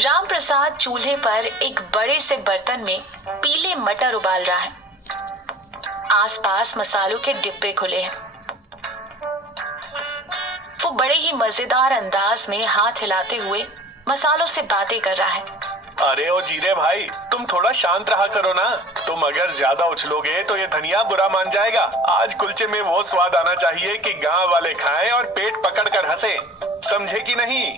राम प्रसाद चूल्हे पर एक बड़े से बर्तन में पीले मटर उबाल रहा है। आसपास मसालों के डिब्बे खुले हैं। वो बड़े ही मजेदार अंदाज में हाथ हिलाते हुए मसालों से बातें कर रहा है। अरे ओ जीरे भाई, तुम थोड़ा शांत रहा करो ना। तुम अगर ज्यादा उछलोगे तो ये धनिया बुरा मान जाएगा। आज कुलचे में वो स्वाद आना चाहिए कि गांव वाले खाएं और पेट पकड़कर हंसे, समझे कि नहीं?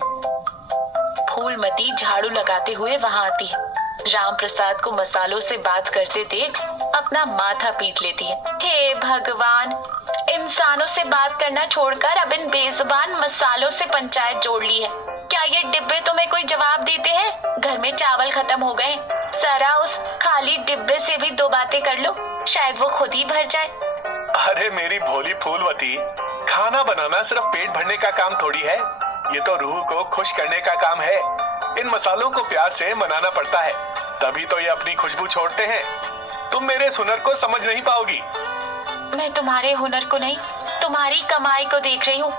फूलमती झाड़ू लगाते हुए वहां आती है। राम प्रसाद को मसालों से बात करते देख अपना माथा पीट लेती है। हे भगवान, इंसानों से बात करना छोड़कर अब इन बेजुबान मसालों से पंचायत जोड़ ली है। क्या ये डिब्बे तुम्हें कोई जवाब देते हैं? घर में चावल खत्म हो गए। जरा उस खाली डिब्बे से भी दो बातें कर लो, शायद वो खुद ही भर जाए। अरे मेरी भोली फूलवती, खाना बनाना सिर्फ पेट भरने का काम थोड़ी है, ये तो रूह को खुश करने का काम है। इन मसालों को प्यार से बनाना पड़ता है, तभी तो ये अपनी खुशबू छोड़ते हैं। तुम मेरे इस हुनर को समझ नहीं पाओगी। मैं तुम्हारे हुनर को नहीं, तुम्हारी कमाई को देख रही हूँ।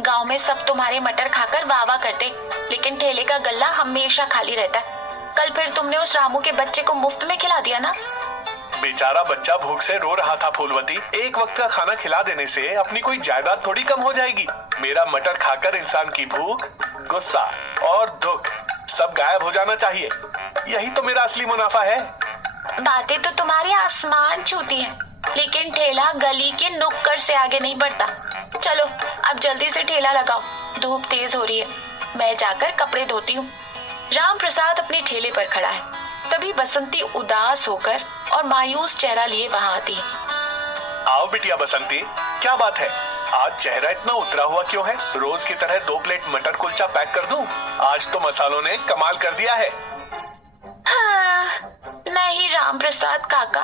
गांव में सब तुम्हारे मटर खाकर वाह वाह करते, लेकिन ठेले का गल्ला हमेशा खाली रहता है। कल फिर तुमने उस रामू के बच्चे को मुफ्त में खिला दिया ना। बेचारा बच्चा भूख से रो रहा था फूलवती। एक वक्त का खाना खिला देने से अपनी कोई जायदाद थोड़ी कम हो जाएगी। मेरा मटर खाकर इंसान की भूख, गुस्सा और दुख सब गायब हो जाना चाहिए। यही तो मेरा असली मुनाफा है। बातें तो तुम्हारी आसमान छूती हैं, लेकिन ठेला गली के नुक्कड़ से आगे नहीं बढ़ता। चलो अब जल्दी से ठेला लगाओ, धूप तेज हो रही है। मैं जाकर कपड़े धोती हूँ। राम प्रसाद अपने ठेले पर खड़ा है। तभी बसंती उदास होकर और मायूस चेहरा लिए वहां आती है। आओ बिटिया बसंती, क्या बात है? आज चेहरा इतना उतरा हुआ क्यों है? रोज की तरह 2 प्लेट मटर कुलचा पैक कर दूं? आज तो मसालों ने कमाल कर दिया है। हाँ, नहीं राम प्रसाद काका,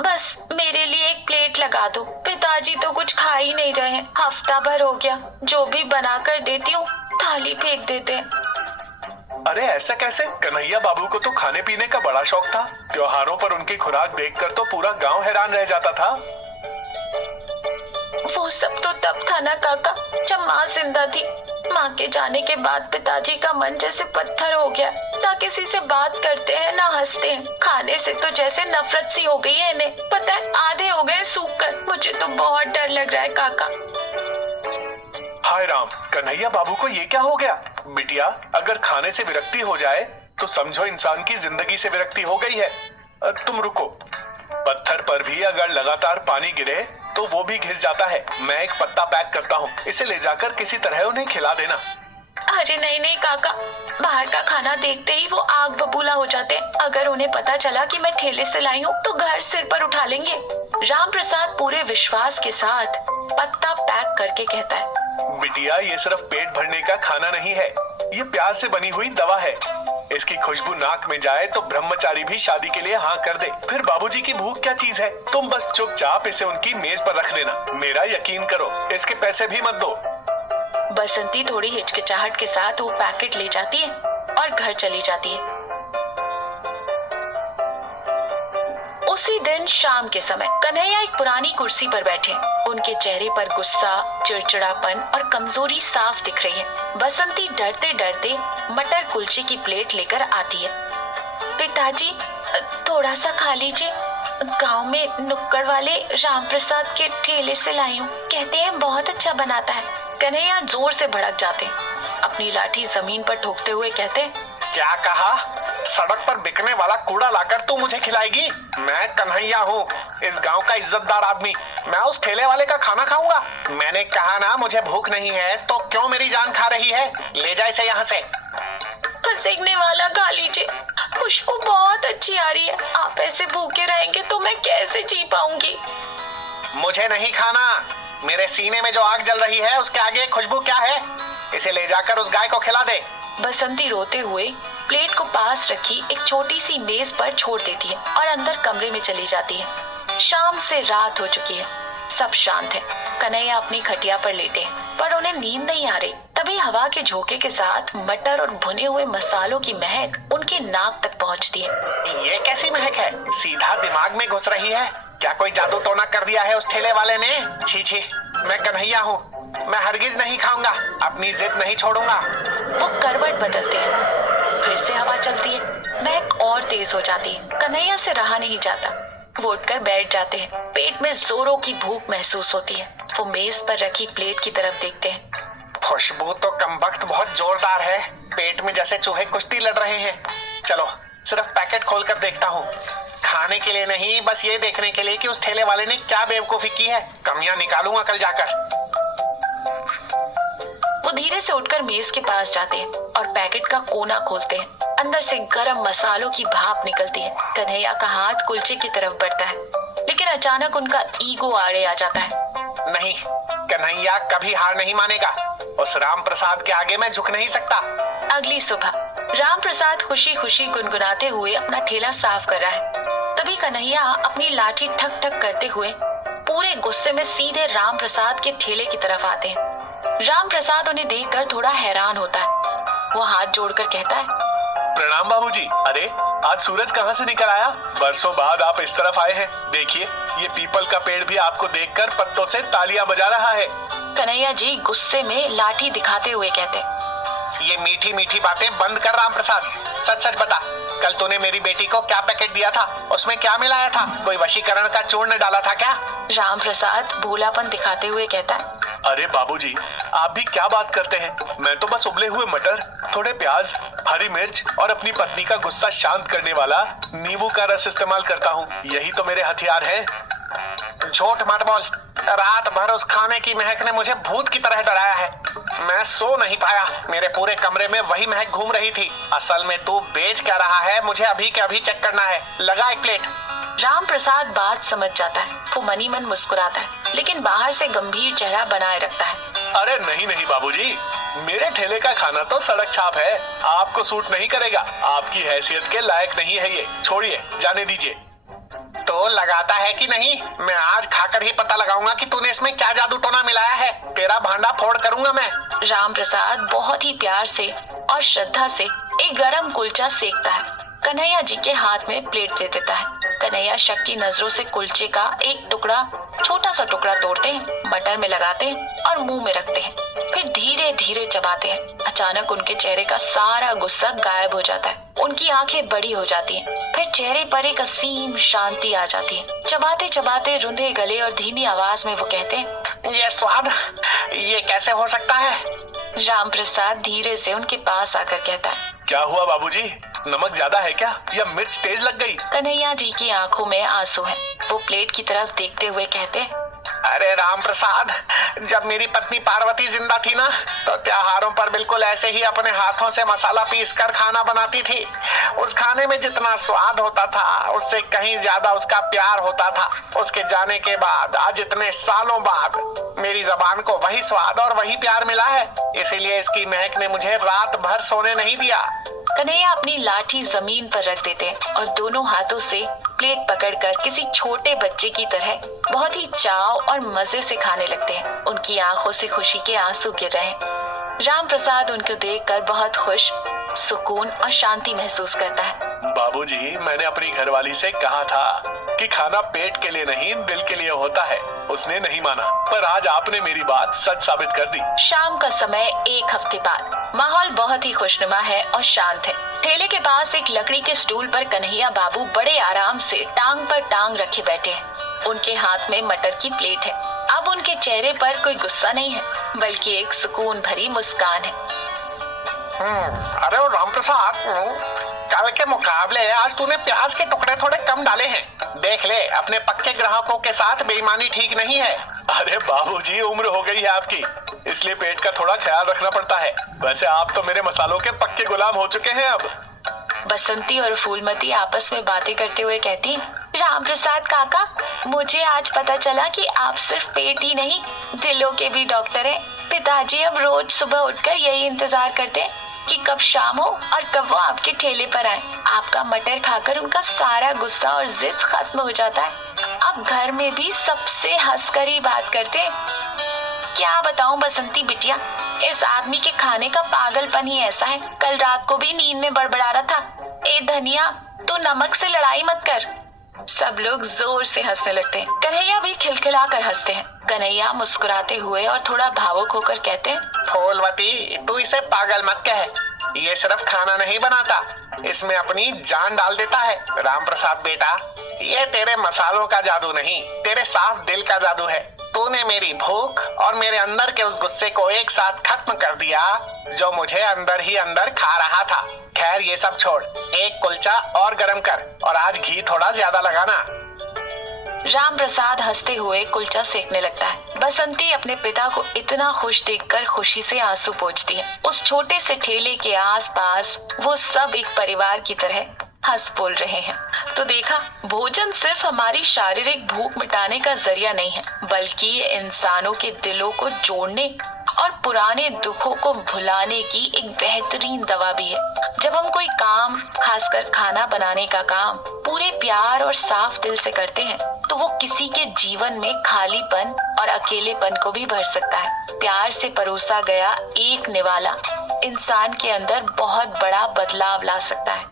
बस मेरे लिए एक प्लेट लगा दो। पिताजी तो कुछ खा ही नहीं रहे। हफ्ता भर हो गया, जो भी बना कर देती हूँ थाली फेंक देते हैं। अरे ऐसा कैसे? कन्हैया बाबू को तो खाने पीने का बड़ा शौक था। त्योहारों पर उनकी खुराक देखकर तो पूरा गांव हैरान रह जाता था। वो सब तो तब था ना काका, जब माँ जिंदा थी। माँ के जाने के बाद पिताजी का मन जैसे पत्थर हो गया। ना किसी से बात करते हैं ना हंसते हैं। खाने से तो जैसे नफरत सी हो गई है इन्हें। पता है, आधे हो गए सूख कर। मुझे तो बहुत डर लग रहा है काका। हाय राम, कन्हैया बाबू को ये क्या हो गया? बिटिया, अगर खाने से विरक्ति हो जाए तो समझो इंसान की जिंदगी से विरक्ति हो गई है। तुम रुको। पत्थर पर भी अगर लगातार पानी गिरे तो वो भी घिस जाता है। मैं एक पत्ता पैक करता हूँ, इसे ले जाकर किसी तरह उन्हें खिला देना। अरे नहीं नहीं काका, बाहर का खाना देखते ही वो आग बबूला हो जाते। अगर उन्हें पता चला कि मैं ठेले से लाई हूँ तो घर सिर पर उठा लेंगे। राम प्रसाद पूरे विश्वास के साथ पत्ता पैक करके कहता है। बिटिया, ये सिर्फ पेट भरने का खाना नहीं है, ये प्यार से बनी हुई दवा है। इसकी खुशबू नाक में जाए तो ब्रह्मचारी भी शादी के लिए हाँ कर दे। फिर बाबूजी की भूख क्या चीज है? तुम बस चुपचाप इसे उनकी मेज पर रख देना। मेरा यकीन करो, इसके पैसे भी मत दो। बसंती थोड़ी हिचकिचाहट के साथ वो पैकेट ले जाती है और घर चली जाती है। उसी दिन शाम के समय कन्हैया एक पुरानी कुर्सी पर बैठे। उनके चेहरे पर गुस्सा, चिड़चिड़ापन और कमजोरी साफ दिख रही है। बसंती डरते डरते मटर कुलचे की प्लेट लेकर आती है। पिताजी, थोड़ा सा खा लीजिए। गांव में नुक्कड़ वाले राम प्रसाद के ठेले से लाई हूँ, कहते हैं बहुत अच्छा बनाता है। कन्हैया जोर से भड़क जाते, अपनी लाठी जमीन पर ठोकते हुए कहते, क्या कहा? सड़क पर बिकने वाला कूड़ा लाकर तू मुझे खिलाएगी? मैं कन्हैया हूँ, इस गांव का इज्जतदार आदमी। मैं उस ठेले वाले का खाना खाऊंगा? मैंने कहा ना मुझे भूख नहीं है, तो क्यों मेरी जान खा रही है? ले जा इसे यहाँ से। फंसेगने वाला खा लीजिए, खुशबू बहुत अच्छी आ रही है। आप ऐसे भूखे रहेंगे तो मैं कैसे जी पाऊंगी? मुझे नहीं खाना। मेरे सीने में जो आग जल रही है उसके आगे खुशबू क्या है? इसे ले जाकर उस गाय को खिला दे। बसंती रोते हुए प्लेट को पास रखी एक छोटी सी मेज पर छोड़ देती है और अंदर कमरे में चली जाती है। शाम से रात हो चुकी है, सब शांत है। कन्हैया अपनी खटिया पर लेटे हैं, पर उन्हें नींद नहीं आ रही। तभी हवा के झोंके के साथ मटर और भुने हुए मसालों की महक उनके नाक तक पहुंचती है। ये कैसी महक है? सीधा दिमाग में घुस रही है। क्या कोई जादू टोना कर दिया है उस ठेले वाले ने? छी छी, मैं कन्हैया हूँ, मैं हरगिज नहीं खाऊंगा, अपनी जिद नहीं छोड़ूंगा। वो करवट बदलते हैं। फिर से हवा चलती है। महक और तेज हो जाती है। कन्हैया से रहा नहीं जाता। वो उठकर बैठ जाते हैं। पेट में जोरों की भूख महसूस होती है। वो मेज पर रखी प्लेट की तरफ देखते हैं। खुशबू तो कमबख्त बहुत जोरदार है। पेट में जैसे चूहे कुश्ती लड़ रहे हैं। चलो सिर्फ पैकेट खोलकर देखता हूँ। खाने के लिए नहीं, बस ये देखने के लिए कि उस ठेले वाले ने क्या बेवकूफी की है। कमियां निकालूंगा कल जाकर। वो धीरे से उठकर मेज के पास जाते हैं और पैकेट का कोना खोलते हैं। अंदर से गरम मसालों की भाप निकलती है। कन्हैया का हाथ कुलचे की तरफ बढ़ता है, लेकिन अचानक उनका ईगो आड़े आ जाता है। नहीं, कन्हैया कभी हार नहीं मानेगा। उस राम प्रसाद के आगे मैं झुक नहीं सकता। अगली सुबह राम प्रसाद खुशी खुशी गुनगुनाते हुए अपना ठेला साफ कर रहा है। तभी कन्हैया अपनी लाठी ठक ठक करते हुए पूरे गुस्से में सीधे राम प्रसाद के ठेले की तरफ आते हैं। राम प्रसाद उन्हें देखकर थोड़ा हैरान होता है। वो हाथ जोड़कर कहता है, प्रणाम बाबूजी। अरे आज सूरज कहाँ से निकल आया? बरसों बाद आप इस तरफ आए हैं। देखिए, ये पीपल का पेड़ भी आपको देखकर पत्तों से तालियां बजा रहा है। कन्हैया जी गुस्से में लाठी दिखाते हुए कहते, ये मीठी मीठी बातें बंद कर राम प्रसाद। सच सच बता, कल तूने मेरी बेटी को क्या पैकेट दिया था? उसमें क्या मिलाया था? कोई वशीकरण का चूर्ण डाला था क्या? राम प्रसाद भोलापन दिखाते हुए कहता है, अरे बाबूजी, आप भी क्या बात करते हैं? मैं तो बस उबले हुए मटर, थोड़े प्याज, हरी मिर्च और अपनी पत्नी का गुस्सा शांत करने वाला नींबू का रस इस्तेमाल करता हूँ। यही तो मेरे हथियार हैं। झूठ मत बोल। रात भर उस खाने की महक ने मुझे भूत की तरह डराया है। मैं सो नहीं पाया। मेरे पूरे कमरे में वही महक घूम रही थी। असल में तू बेच क्या रहा है, मुझे अभी के अभी चेक करना है। लगा एक प्लेट। राम प्रसाद बात समझ जाता है। वो मनी मन मुस्कुराता है, लेकिन बाहर से गंभीर चेहरा बनाए रखता है। अरे नहीं नहीं बाबूजी, मेरे ठेले का खाना तो सड़क छाप है। आपको सूट नहीं करेगा। आपकी हैसियत के लायक नहीं है ये। छोड़िए, जाने दीजिए। तो लगाता है कि नहीं? मैं आज खाकर ही पता लगाऊंगा कि तूने इसमें क्या जादू टोना मिलाया है। तेरा भांडा फोड़ करूंगा मैं। राम प्रसाद बहुत ही प्यार से और श्रद्धा से एक गरम कुलचा सेकता है। कन्हैया जी के हाथ में प्लेट दे देता है। कन्हैया शक की नजरों से कुलचे का एक टुकड़ा, छोटा सा टुकड़ा तोड़ते हैं, मटर में लगाते हैं और मुंह में रखते हैं। फिर धीरे धीरे चबाते हैं। अचानक उनके चेहरे का सारा गुस्सा गायब हो जाता है। उनकी आंखें बड़ी हो जाती हैं। फिर चेहरे पर एक असीम शांति आ जाती है। चबाते चबाते रुंधे गले और धीमी आवाज में वो कहते हैं, ये स्वाद, ये कैसे हो सकता है? राम प्रसाद धीरे से उनके पास आकर कहता है, क्या हुआ बाबूजी? नमक ज्यादा है क्या, या मिर्च तेज लग गई? कन्हैया जी की आंखों में आंसू हैं। वो प्लेट की तरफ देखते हुए कहते हैं, अरे राम प्रसाद, जब मेरी पत्नी पार्वती जिंदा थी ना, तो त्योहारों पर बिल्कुल ऐसे ही अपने हाथों से मसाला पीस कर खाना बनाती थी। उस खाने में जितना स्वाद होता था, उससे कहीं ज्यादा उसका प्यार होता था। उसके जाने के बाद आज इतने सालों बाद मेरी जबान को वही स्वाद और वही प्यार मिला है। इसीलिए इसकी महक ने मुझे रात भर सोने नहीं दिया। कन्हैया अपनी लाठी जमीन पर रख देते हैं और दोनों हाथों से प्लेट पकड़कर किसी छोटे बच्चे की तरह बहुत ही चाव और मजे से खाने लगते हैं। उनकी आंखों से खुशी के आंसू गिर रहे हैं। राम प्रसाद उनको देखकर बहुत खुश, सुकून और शांति महसूस करता है। बाबूजी, मैंने अपनी घरवाली से कहा था कि खाना पेट के लिए नहीं, दिल के लिए होता है। उसने नहीं माना, पर आज आपने मेरी बात सच साबित कर दी। शाम का समय एक हफ्ते बाद। माहौल बहुत ही खुशनुमा है और शांत है। ठेले के पास एक लकड़ी के स्टूल पर कन्हैया बाबू बड़े आराम से टांग पर टांग रखे बैठे हैं। उनके हाथ में मटर की प्लेट है। अब उनके चेहरे पर कोई गुस्सा नहीं है, बल्कि एक सुकून भरी मुस्कान है। अरे वो राम प्रसाद, कल के मुकाबले आज तूने प्याज के टुकड़े थोड़े कम डाले हैं। देख ले, अपने पक्के ग्राहकों के साथ बेईमानी ठीक नहीं है। अरे बाबूजी, उम्र हो गई है आपकी, इसलिए पेट का थोड़ा ख्याल रखना पड़ता है। वैसे आप तो मेरे मसालों के पक्के गुलाम हो चुके हैं अब। बसंती और फूलमती आपस में बातें करते हुए कहती, राम प्रसाद काका, मुझे आज पता चला कि आप सिर्फ पेट ही नहीं, दिलों के भी डॉक्टर हैं। पिताजी अब रोज सुबह उठकर यही इंतजार करते हैं कि कब शाम हो और कब वो आपके ठेले पर आए। आपका मटर खाकर उनका सारा गुस्सा और जिद खत्म हो जाता है। अब घर में भी सबसे हंसकर ही बात करते हैं। क्या बताऊं बसंती बिटिया, इस आदमी के खाने का पागलपन ही ऐसा है। कल रात को भी नींद में बड़बड़ा रहा था, ए धनिया, तू नमक से लड़ाई मत कर। सब लोग जोर से हंसने लगते हैं। कन्हैया भी खिलखिला कर हंसते हैं। कन्हैया मुस्कुराते हुए और थोड़ा भावुक होकर कहते हैं, फूलवती, तू इसे पागल मत कह। ये सिर्फ खाना नहीं बनाता, इसमें अपनी जान डाल देता है। राम प्रसाद बेटा, ये तेरे मसालों का जादू नहीं, तेरे साफ दिल का जादू है। तूने मेरी भूख और मेरे अंदर के उस गुस्से को एक साथ खत्म कर दिया जो मुझे अंदर ही अंदर खा रहा था। खैर ये सब छोड़, एक कुलचा और गरम कर और आज घी थोड़ा ज्यादा लगाना। राम प्रसाद हंसते हुए कुलचा सेकने लगता है। बसंती अपने पिता को इतना खुश देखकर खुशी से आंसू पोंछती है। उस छोटे से ठेले के आसपास वो सब एक परिवार की तरह हंस बोल रहे हैं। तो देखा, भोजन सिर्फ हमारी शारीरिक भूख मिटाने का जरिया नहीं है, बल्कि ये इंसानों के दिलों को जोड़ने और पुराने दुखों को भुलाने की एक बेहतरीन दवा भी है। जब हम कोई काम, खासकर खाना बनाने का काम, पूरे प्यार और साफ दिल से करते हैं तो वो किसी के जीवन में खालीपन और अकेलेपन को भी भर सकता है। प्यार से परोसा गया एक निवाला इंसान के अंदर बहुत बड़ा बदलाव ला सकता है।